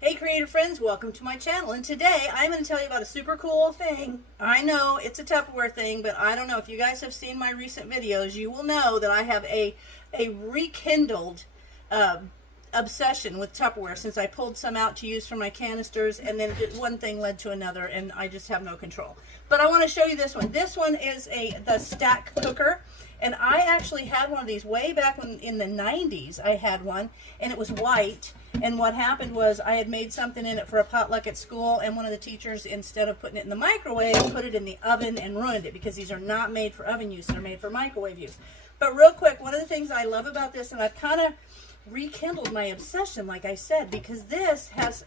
Hey creator friends, welcome to my channel, and today I'm going to tell you about a super cool thing. I know it's a Tupperware thing, but I don't know if you guys have seen my recent videos, you will know that I have a rekindled obsession with Tupperware since I pulled some out to use for my canisters, and then one thing led to another and I just have no control. But I want to show you this one. This one is the stack cooker. And I actually had one of these way back when in the 90s. I had one, and it was white. And what happened was I had made something in it for a potluck at school, and one of the teachers, instead of putting it in the microwave, put it in the oven and ruined it, because these are not made for oven use, they're made for microwave use. But real quick, one of the things I love about this, and I've kind of rekindled my obsession, like I said, because this has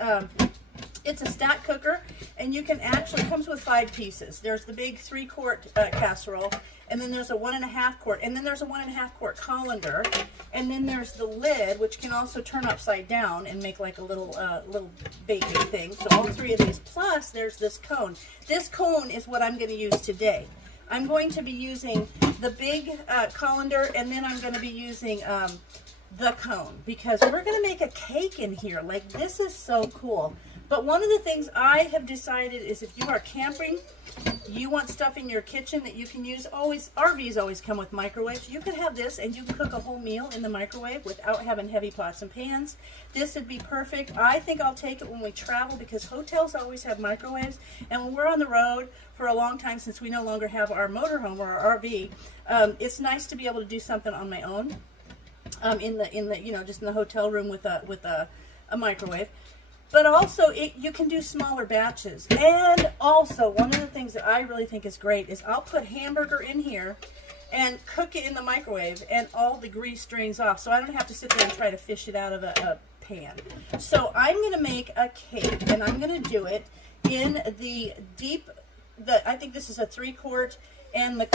it's a stack cooker, and you can actually, comes with 5 pieces. There's the big 3-quart casserole, and then there's a 1.5 quart, and then there's a 1.5 quart colander, and then there's the lid, which can also turn upside down and make like a little baking thing. So all 3 of these, plus there's this cone. This cone is what I'm going to use today. I'm going to be using the big colander, and then I'm going to be using the cone, because we're going to make a cake in here. Like, this is so cool. But one of the things I have decided is, if you are camping, you want stuff in your kitchen that you can use. RVs always come with microwaves. You could have this and you can cook a whole meal in the microwave without having heavy pots and pans. This would be perfect. I think I'll take it when we travel, because hotels always have microwaves. And when we're on the road for a long time, since we no longer have our motorhome or our RV, it's nice to be able to do something on my own. In the just in the hotel room with a microwave. But also, you can do smaller batches. And also, one of the things that I really think is great is I'll put hamburger in here and cook it in the microwave, and all the grease drains off, so I don't have to sit there and try to fish it out of a pan. So I'm going to make a cake, and I'm going to do it in I think this is a 3-quart, and the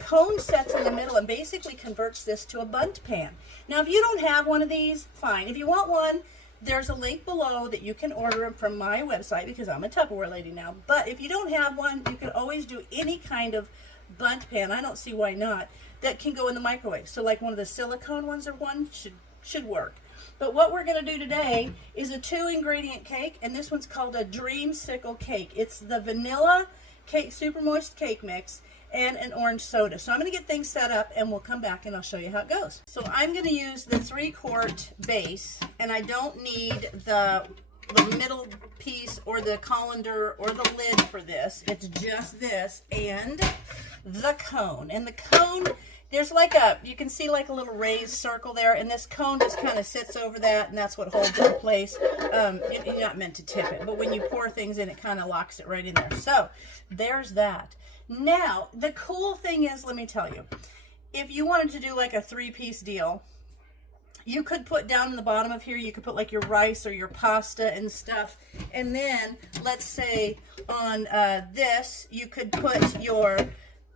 cone sets in the middle and basically converts this to a bundt pan. Now, if you don't have one of these, fine. If you want one, there's a link below that you can order them from my website, because I'm a Tupperware lady now. But if you don't have one, you can always do any kind of bundt pan, I don't see why not, that can go in the microwave. So like one of the silicone ones or one should work. But what we're going to do today is a 2-ingredient cake, and this one's called a Dreamsicle cake. It's the vanilla cake, super moist cake mix, and an orange soda. So I'm going to get things set up, and we'll come back and I'll show you how it goes. So I'm going to use the 3-quart base, and I don't need the middle piece or the colander or the lid for this. It's just this and the cone. And the cone, there's like you can see like a little raised circle there, and this cone just kind of sits over that, and that's what holds it in place. You're not meant to tip it, but when you pour things in, it kind of locks it right in there. So there's that. Now, the cool thing is, let me tell you, if you wanted to do like a 3-piece deal, you could put down in the bottom of here, you could put like your rice or your pasta and stuff. And then, let's say on this, you could put your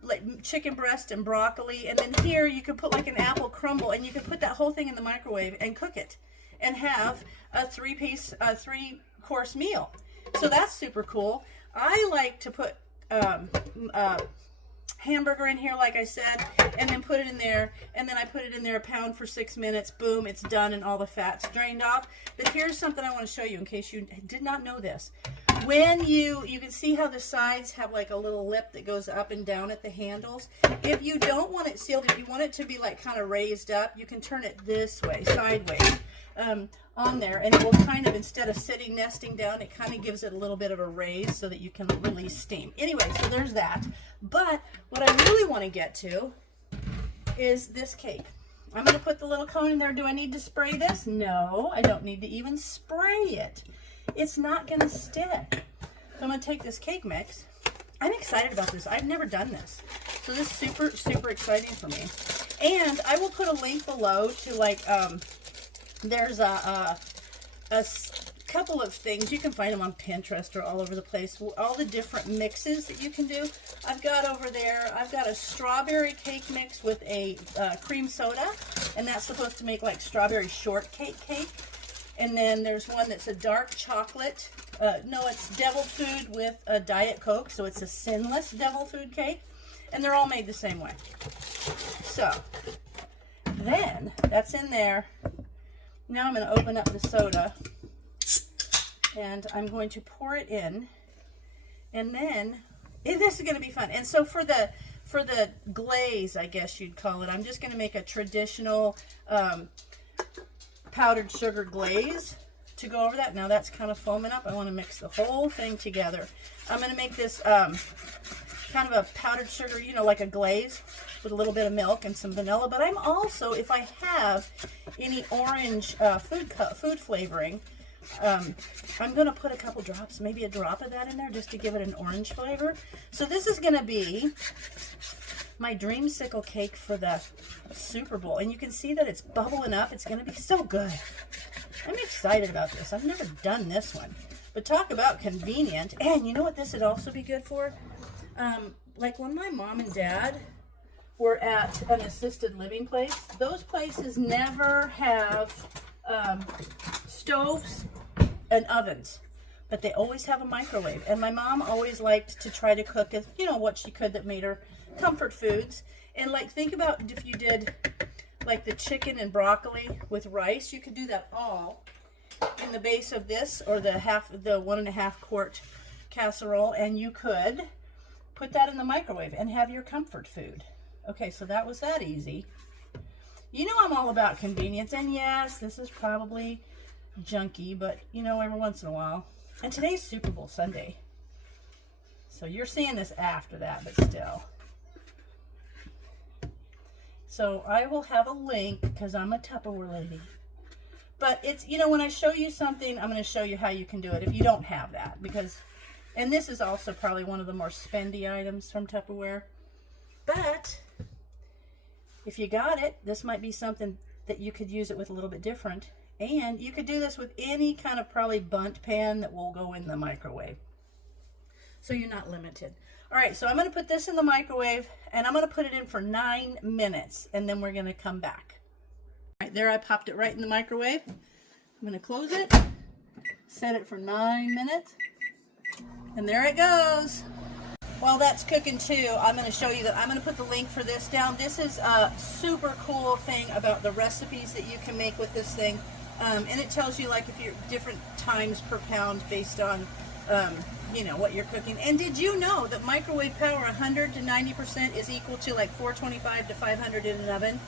like chicken breast and broccoli. And then here, you could put like an apple crumble, and you could put that whole thing in the microwave and cook it and have a 3-course meal. So that's super cool. I like to put hamburger in here, like I said, and then put it in there, and then I put it in there, pound for 6 minutes, boom, it's done, and all the fat's drained off. But here's something I want to show you in case you did not know this. When you can see how the sides have like a little lip that goes up and down at the handles. If you don't want it sealed, if you want it to be like kind of raised up, you can turn it this way, sideways, on there, and it will kind of, instead of sitting nesting down, it kind of gives it a little bit of a raise so that you can release steam. Anyway, so there's that. But what I really want to get to is this cake. I'm going to put the little cone in there. Do I need to spray this? No, I don't need to even spray it. It's not going to stick. So I'm going to take this cake mix. I'm excited about this. I've never done this. So this is super, super exciting for me. And I will put a link below to like, there's a couple of things. You can find them on Pinterest or all over the place. All the different mixes that you can do. I've got over there, I've got a strawberry cake mix with a cream soda. And that's supposed to make like strawberry shortcake cake. And then there's one that's a dark chocolate. No, it's devil food with a Diet Coke. So it's a sinless devil food cake. And they're all made the same way. So then that's in there. Now I'm going to open up the soda. And I'm going to pour it in, and then this is going to be fun. And so for the glaze, I guess you'd call it, I'm just going to make a traditional powdered sugar glaze to go over that. Now that's kind of foaming up. I want to mix the whole thing together. I'm going to make this kind of a powdered sugar, you know, like a glaze with a little bit of milk and some vanilla. But I'm also, if I have any orange food flavoring, I'm going to put a couple drops, maybe a drop of that in there just to give it an orange flavor. So this is going to be my dreamsicle cake for the Super Bowl. And you can see that it's bubbling up. It's going to be so good. I'm excited about this. I've never done this one. But talk about convenient. And you know what this would also be good for? Like when my mom and dad were at an assisted living place, those places never have stoves and ovens, but they always have a microwave. And my mom always liked to try to cook, you know, what she could that made her comfort foods. And like, think about if you did like the chicken and broccoli with rice, you could do that all in the base of this, or the 1.5 quart casserole, and you could put that in the microwave and have your comfort food. Okay, so that was that easy. You know I'm all about convenience, and yes, this is probably junky, but you know, every once in a while. And today's Super Bowl Sunday, so you're seeing this after that, but still. So I will have a link because I'm a Tupperware lady. But it's, you know, when I show you something, I'm going to show you how you can do it if you don't have that. Because, and this is also probably one of the more spendy items from Tupperware. But if you got it, this might be something that you could use it with a little bit different. And you could do this with any kind of probably bundt pan that will go in the microwave. So you're not limited. All right, so I'm going to put this in the microwave, and I'm going to put it in for 9 minutes, and then we're going to come back. All right, there I popped it right in the microwave. I'm going to close it, set it for 9 minutes, and there it goes. While that's cooking too, I'm going to show you that I'm going to put the link for this down. This is a super cool thing about the recipes that you can make with this thing. And it tells you like if you're different times per pound based on you know, what you're cooking. And did you know that microwave power 100 to 90% is equal to like 425 to 500 in an oven?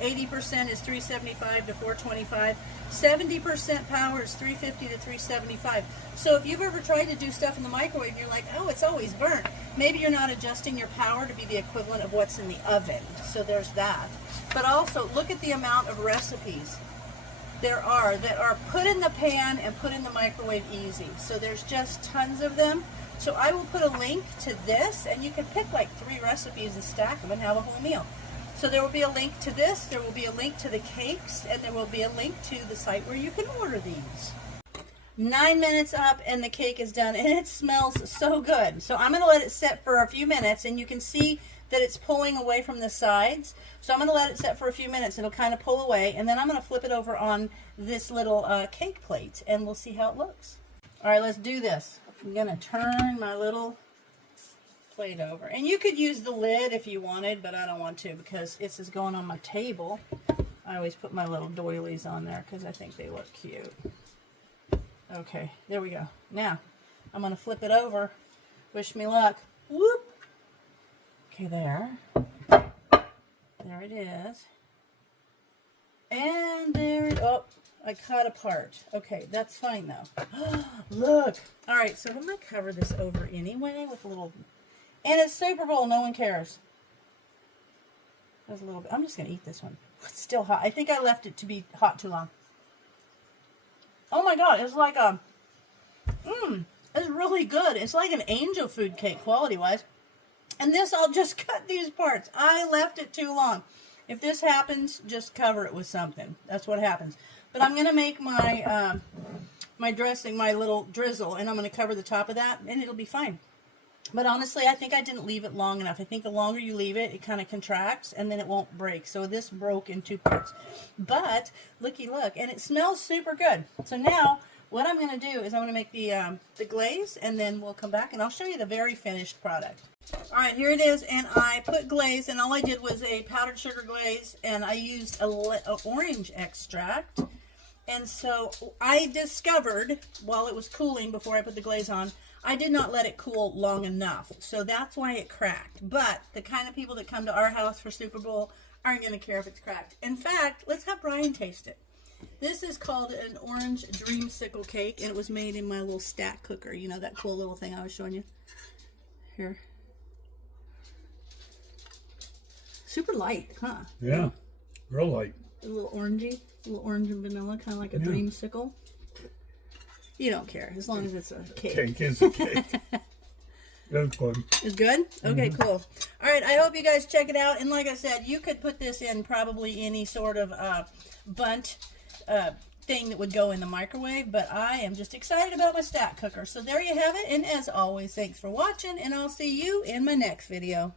80% is 375 to 425. 70% power is 350 to 375. So if you've ever tried to do stuff in the microwave, you're like, oh, it's always burnt. Maybe you're not adjusting your power to be the equivalent of what's in the oven. So there's that. But also, look at the amount of recipes there are that are put in the pan and put in the microwave easy. So there's just tons of them. So I will put a link to this, and you can pick like 3 recipes and stack them and have a whole meal. So there will be a link to this, there will be a link to the cakes, and there will be a link to the site where you can order these. 9 minutes up and the cake is done, and it smells so good. So I'm going to let it set for a few minutes, and you can see that it's pulling away from the sides. So I'm going to let it set for a few minutes. It'll kind of pull away, and then I'm going to flip it over on this little cake plate, and we'll see how it looks. All right, let's do this. I'm going to turn my little plate over. And you could use the lid if you wanted, but I don't want to because this is going on my table. I always put my little doilies on there because I think they look cute. Okay, there we go. Now, I'm going to flip it over. Wish me luck. Whoop! Okay, there. There it is. And there it, oh, I cut apart. Okay, that's fine though. Look. All right, so I'm going to cover this over anyway with a little, and it's Super Bowl, no one cares. There's a little bit. I'm just going to eat this one. It's still hot. I think I left it to be hot too long. Oh my God, it's like a, it's really good. It's like an angel food cake quality-wise. And this, I'll just cut these parts. I left it too long. If this happens, just cover it with something. That's what happens. But I'm going to make my my dressing, my little drizzle, and I'm going to cover the top of that, and it'll be fine. But honestly, I think I didn't leave it long enough. I think the longer you leave it, it kind of contracts, and then it won't break. So this broke in 2 parts. But, looky look, and it smells super good. So now, what I'm going to do is I'm going to make the glaze, and then we'll come back, and I'll show you the very finished product. All right, here it is, and I put glaze, and all I did was a powdered sugar glaze, and I used a orange extract, And so I discovered, while it was cooling before I put the glaze on, I did not let it cool long enough. So that's why it cracked. But the kind of people that come to our house for Super Bowl aren't going to care if it's cracked. In fact, let's have Brian taste it. This is called an orange dreamsicle cake, and it was made in my little stack cooker. You know, that cool little thing I was showing you? Here. Super light, huh? Yeah, real light. A little orangey, a little orange and vanilla, kind of like a dreamsicle. You don't care, as long as it's a cake. Cake is a cake. That's good. It's good? Okay, cool. All right, I hope you guys check it out. And like I said, you could put this in probably any sort of bunt thing that would go in the microwave, but I am just excited about my stack cooker. So there you have it, and as always, thanks for watching, and I'll see you in my next video.